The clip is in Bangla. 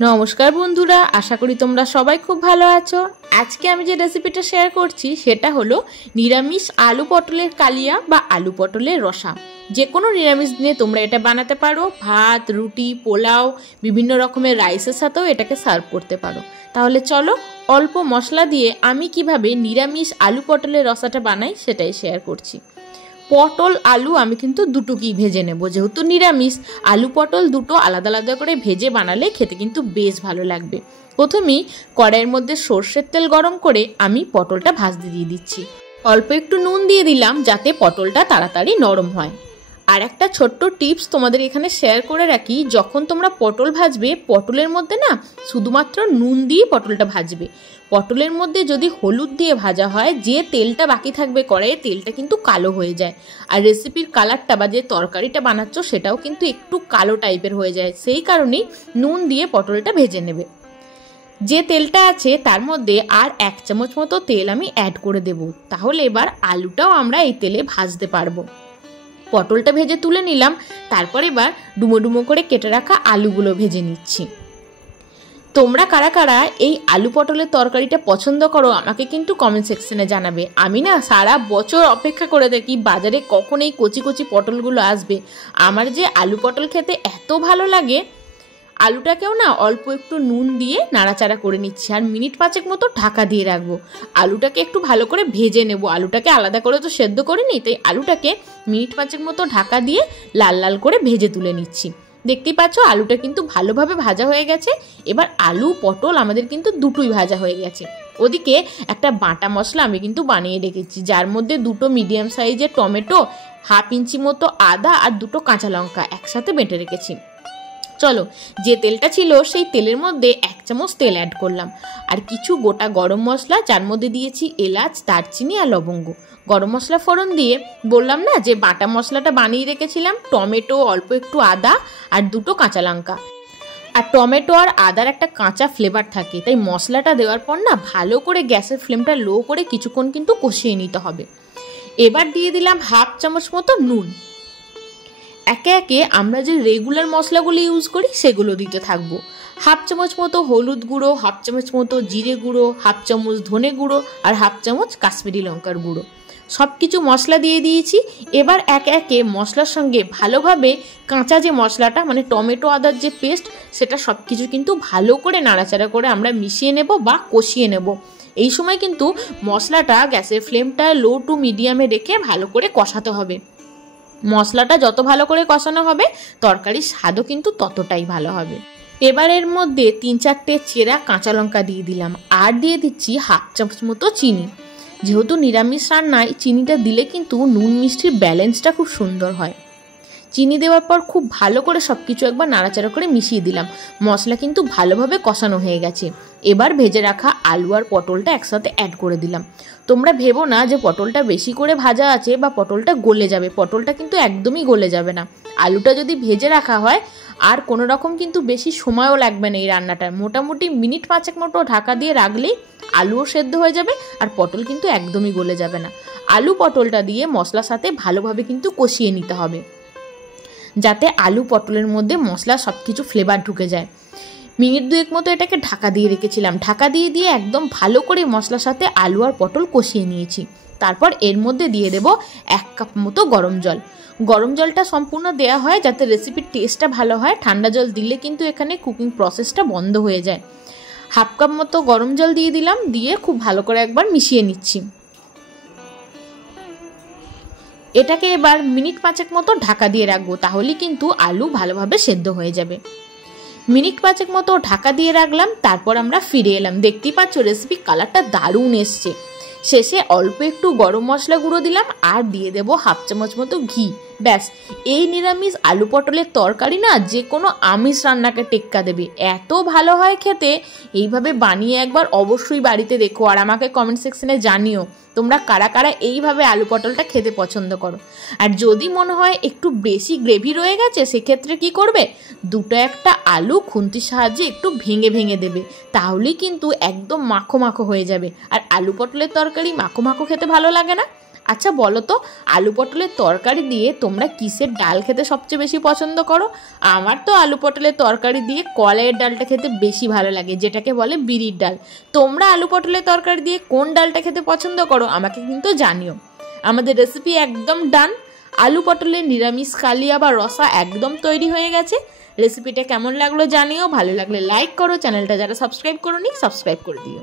নমস্কার বন্ধুরা, আশা করি তোমরা সবাই খুব ভালো আছো। আজকে আমি যে রেসিপিটা শেয়ার করছি সেটা হলো নিরামিষ আলু পটলের কালিয়া বা আলু পটলের রসা। যে কোনো নিরামিষ দিনে তোমরা এটা বানাতে পারো, ভাত, রুটি, পোলাও, বিভিন্ন রকমের রাইসের সাথেও এটাকে সার্ভ করতে পারো। তাহলে চলো অল্প মশলা দিয়ে আমি কিভাবে নিরামিষ আলু পটলের রসাটা বানাই সেটাই শেয়ার করছি। পটল আলু আমি কিন্তু দুটোকেই ভেজে নেব, যেহেতু নিরামিষ আলু পটল দুটো আলাদা আলাদা করে ভেজে বানালে খেতে কিন্তু বেশ ভালো লাগবে। প্রথমেই কড়াইয়ের মধ্যে সর্ষের তেল গরম করে আমি পটলটা ভাজতে দিয়ে দিচ্ছি। অল্প একটু নুন দিয়ে দিলাম যাতে পটলটা তাড়াতাড়ি নরম হয়। আর একটা ছোট্ট টিপস তোমাদের এখানে শেয়ার করে রাখি, যখন তোমরা পটল ভাজবে পটলের মধ্যে না শুধুমাত্র নুন দিয়ে পটলটা ভাজবে। পটলের মধ্যে যদি হলুদ দিয়ে ভাজা হয়, যে তেলটা বাকি থাকবে কড়াইয়ে তেলটা কিন্তু কালো হয়ে যায়, আর রেসিপির কালারটা বা যে তরকারিটা বানাচ্ছ সেটাও কিন্তু একটু কালো টাইপের হয়ে যায়। সেই কারণেই নুন দিয়ে পটলটা ভেজে নেবে। যে তেলটা আছে তার মধ্যে আর 1 চামচ মতো তেল আমি অ্যাড করে দেব, তাহলে এবার আলুটাও আমরা এই তেলে ভাজতে পারবো। পটলটা ভেজে তুলে নিলাম, তারপর এবার ডুমো ডুমো করে কেটে রাখা আলুগুলো ভেজে নিচ্ছি। তোমরা কারা কারা এই আলু পটলের তরকারিটা পছন্দ করো আমাকে কিন্তু কমেন্ট সেকশনে জানাবে। আমি না সারা বছর অপেক্ষা করে থাকি বাজারে কখন এই কচি কচি পটলগুলো আসবে। আমার যে আলু পটল খেতে এত ভালো লাগে, আলুটাকেও না অল্প একটু নুন দিয়ে নাড়াচাড়া করে নিচ্ছি আর মিনিট 5 মতো ঢাকা দিয়ে রাখবো। আলুটাকে একটু ভালো করে ভেজে নেব, আলুটাকে আলাদা করে তো সেদ্ধ করিনি, তাই আলুটাকে মিনিট 5 মতো ঢাকা দিয়ে লাল লাল করে ভেজে তুলে নিচ্ছি। দেখতেই পাচ্ছ আলুটা কিন্তু ভালোভাবে ভাজা হয়ে গেছে। এবার আলু পটল আমাদের কিন্তু দুটোই ভাজা হয়ে গেছে। ওদিকে একটা বাটা মশলা আমি কিন্তু বানিয়ে রেখেছি, যার মধ্যে 2টো মিডিয়াম সাইজের টমেটো, 1/2 ইঞ্চি মতো আদা আর 2টো কাঁচা লঙ্কা একসাথে বেটে রেখেছি। চলো, যে তেলটা ছিল সেই তেলের মধ্যে 1 চামচ তেল অ্যাড করলাম আর কিছু গোটা গরম মশলা, যার মধ্যে দিয়েছি এলাচ, দারচিনি আর লবঙ্গ। গরম মশলা ফোড়ন দিয়ে বললাম না যে বাটা মশলাটা বানিয়ে রেখেছিলাম, টমেটো, অল্প একটু আদা আর 2টো কাঁচা লঙ্কা। আর টমেটো আর আদার একটা কাঁচা ফ্লেভার থাকে, তাই মশলাটা দেওয়ার পর না ভালো করে গ্যাসের ফ্লেমটা লো করে কিছুক্ষণ কিন্তু কষিয়ে নিতে হবে। এবার দিয়ে দিলাম 1/2 চামচ মতো নুন। একে একে আমরা যে রেগুলার মশলাগুলো ইউজ করি সেগুলো দিতে থাকবো। 1/2 চামচ মতো হলুদ গুঁড়ো, 1/2 চামচ মতো জিরে গুঁড়ো, 1/2 চামচ ধনে গুঁড়ো আর 1/2 চামচ কাশ্মীরি লঙ্কার গুঁড়ো, সব কিছু মশলা দিয়ে দিয়েছি। এবার একে একে মশলার সঙ্গে ভালোভাবে কাঁচা যে মশলাটা মানে টমেটো আদার যে পেস্ট, সেটা সব কিছু কিন্তু ভালো করে নাড়াচাড়া করে আমরা মিশিয়ে নেব বা কষিয়ে নেব। এই সময় কিন্তু মশলাটা গ্যাসের ফ্লেমটা লো টু মিডিয়ামে রেখে ভালো করে কষাতে হবে। মশলাটা যত ভালো করে কষানো হবে তরকারির স্বাদও কিন্তু ততটাই ভালো হবে। এবার এর মধ্যে 3-4টে চেরা কাঁচা লঙ্কা দিয়ে দিলাম আর দিয়ে দিচ্ছি 1/2 চামচ মতো চিনি। যেহেতু নিরামিষ রান্নায় চিনিটা দিলে কিন্তু নুন মিষ্টির ব্যালেন্সটা খুব সুন্দর হয়। চিনি দেওয়ার পর খুব ভালো করে সব কিছু একবার নাড়াচাড়া করে মিশিয়ে দিলাম। মশলা কিন্তু ভালোভাবে কষানো হয়ে গেছে। এবার ভেজে রাখা আলু আর পটলটা একসাথে অ্যাড করে দিলাম। তোমরা ভেবো না যে পটলটা বেশি করে ভাজা আছে বা পটলটা গলে যাবে, পটলটা কিন্তু একদমই গলে যাবে না। আলুটা যদি ভেজে রাখা হয় আর কোনো রকম কিন্তু বেশি সময়ও লাগবে না এই রান্নাটা, মোটামুটি মিনিট 5 মতো ঢাকা দিয়ে রাখলেই আলুও সেদ্ধ হয়ে যাবে আর পটল কিন্তু একদমই গলে যাবে না। আলু পটলটা দিয়ে মশলার সাথে ভালোভাবে কিন্তু কষিয়ে নিতে হবে, যাতে আলু পটলের মধ্যে মশলা সব কিছু ফ্লেভার ঢুকে যায়। মিনিট 2 মতো এটাকে ঢাকা দিয়ে রেখেছিলাম। ঢাকা দিয়ে একদম ভালো করে মশলার সাথে আলু আর পটল কষিয়ে নিয়েছি। তারপর এর মধ্যে দিয়ে দেব 1 কাপ মতো গরম জল। গরম জলটা সম্পূর্ণ দেওয়া হয় যাতে রেসিপির টেস্টটা ভালো হয়। ঠান্ডা জল দিলে কিন্তু এখানে কুকিং প্রসেসটা বন্ধ হয়ে যায়। 1/2 কাপ মতো গরম জল দিয়ে দিলাম, দিয়ে খুব ভালো করে একবার মিশিয়ে নিচ্ছি। এটাকে এবার মিনিট 5 মতো ঢাকা দিয়ে রাখবো, তাহলে কিন্তু আলু ভালোভাবে সেদ্ধ হয়ে যাবে। মিনিট 5 মতো ঢাকা দিয়ে রাখলাম, তারপর আমরা ফিরে এলাম। দেখতেই পাচ্ছ রেসিপি কালারটা দারুণ এসছে। শেষে অল্প একটু গরম মশলা গুঁড়ো দিলাম আর দিয়ে দেবো 1/2 চামচ মতো ঘি। ব্যাস, এই নিরামিষ আলু পটলের তরকারি না যে কোনো আমিষ রান্নাকে টেক্কা দেবে, এত ভালো হয় খেতে। এইভাবে বানিয়ে একবার অবশ্যই বাড়িতে দেখো আর আমাকে কমেন্ট সেকশনে জানিও তোমরা কারা কারা এইভাবে আলু পটলটা খেতে পছন্দ করো। আর যদি মনে হয় একটু বেশি গ্রেভি রয়ে গেছে সেক্ষেত্রে কি করবে, 2-1টা আলু খুন্তির সাহায্যে একটু ভেঙে ভেঙে দেবে, তাহলেই কিন্তু একদম মাখো মাখো হয়ে যাবে। আর আলু পটলের তরকারি মাখো মাখো খেতে ভালো লাগে না। আচ্ছা বলো তো, আলু পটলের তরকারি দিয়ে তোমরা কিসের ডাল খেতে সবচেয়ে বেশি পছন্দ করো? আমার তো আলু পটলের তরকারি দিয়ে কলাইয়ের ডালটা খেতে বেশি ভালো লাগে, যেটাকে বলে বিরির ডাল। তোমরা আলু পটলের তরকারি দিয়ে কোন ডালটা খেতে পছন্দ করো আমাকে কিন্তু জানিও। আমাদের রেসিপি একদম ডান। আলু পটলের নিরামিষ কালিয়া বা রসা একদম তৈরি হয়ে গেছে। রেসিপিটা কেমন লাগলো জানিও, ভালো লাগলে লাইক করো, চ্যানেলটা যারা সাবস্ক্রাইব করোনি সাবস্ক্রাইব করে দিও।